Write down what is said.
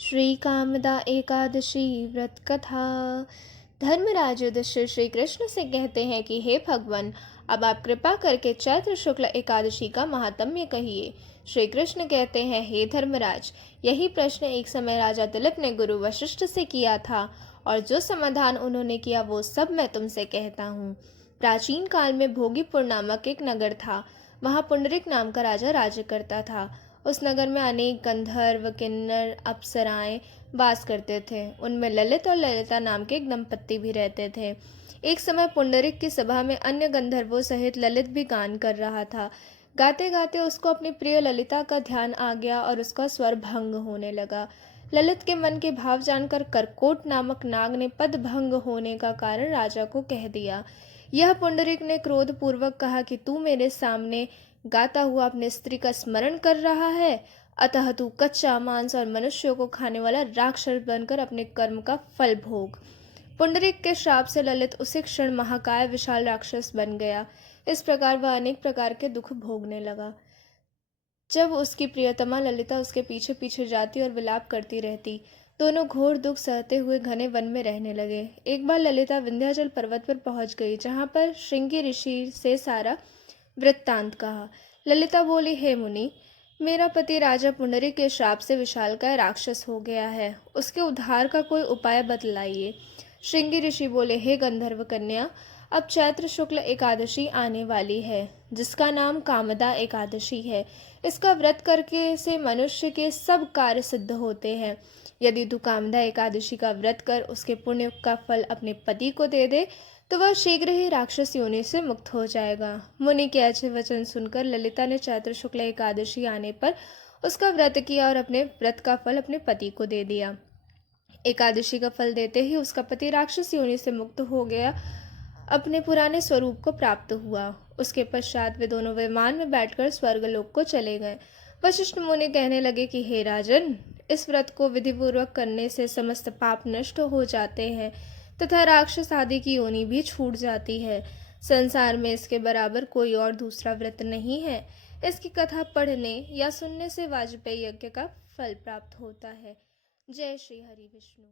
श्री कामदा एकादशी व्रत कथा। धर्मराज युधिष्ठिर श्री कृष्ण से कहते हैं कि हे भगवान, अब आप कृपा करके चैत्र शुक्ल एकादशी का महात्म्य कहिए। श्री कृष्ण कहते हैं, हे धर्मराज, यही प्रश्न एक समय राजा दिलीप ने गुरु वशिष्ठ से किया था और जो समाधान उन्होंने किया वो सब मैं तुमसे कहता हूँ। प्राचीन काल में भोगीपुर नामक एक नगर था। वहाँ पुंडरिक नाम का राजा राज्य करता था। उस नगर में अनेक गंधर्व, किन्नर, अप्सराएं वास करते थे। उनमें ललित और ललिता नाम के एक दंपत्ति भी रहते थे। एक समय पुंडरिक की सभा में अन्य गंधर्वों सहित ललित भी गान कर रहा था। गाते गाते उसको अपनी प्रिय ललिता का ध्यान आ गया और उसका स्वर भंग होने लगा। ललित के मन के भाव जानकर करकोट नामक नाग ने पद भंग होने का कारण राजा को कह दिया। यह पुंडरिक ने क्रोधपूर्वक कहा कि तू मेरे सामने गाता हुआ अपने स्त्री का स्मरण कर रहा है, अतः तू कच्चा मांस और मनुष्यों को खाने वाला राक्षस बनकर अपने कर्म का फल भोग। पुंडरीक के श्राप से ललित उसी क्षण महाकाय विशाल राक्षस बन गया। इस प्रकार वह अनेक प्रकार के दुख भोगने लगा। जब उसकी प्रियतमा ललिता उसके पीछे पीछे जाती और विलाप करती रहती, दोनों घोर दुख सहते हुए घने वन में रहने लगे। एक बार ललिता विंध्याचल पर्वत पर पहुंच गई, जहां पर श्रृंगी ऋषि से सारा वृत्तांत कहा। ललिता बोली, हे मुनि, मेरा पति राजा पुंडरी के श्राप से विशालकाय राक्षस हो गया है। उसके उद्धार का कोई उपाय बतलाइए। श्रृंगी ऋषि बोले, हे गंधर्व कन्या, अब चैत्र शुक्ल एकादशी आने वाली है, जिसका नाम कामदा एकादशी है। इसका व्रत करके से मनुष्य के सब कार्य सिद्ध होते हैं। यदि तू कामदा एकादशी का व्रत कर उसके पुण्य का फल अपने पति को दे दे तो वह शीघ्र ही राक्षस योनि से मुक्त हो जाएगा। मुनि के अच्छे वचन सुनकर ललिता ने चैत्र शुक्ल एकादशी आने पर उसका व्रत किया और अपने व्रत का फल अपने पति को दे दिया। एकादशी का फल देते ही उसका पति राक्षस योनि से मुक्त हो गया, अपने पुराने स्वरूप को प्राप्त हुआ। उसके पश्चात वे दोनों विमान में बैठकर स्वर्गलोक को चले गए। वशिष्ठ मुनि कहने लगे कि हे राजन, इस व्रत को विधिपूर्वक करने से समस्त पाप नष्ट हो जाते हैं तथा राक्षस आदि की योनि भी छूट जाती है। संसार में इसके बराबर कोई और दूसरा व्रत नहीं है। इसकी कथा पढ़ने या सुनने से वाजपेयी यज्ञ का फल प्राप्त होता है। जय श्री हरि विष्णु।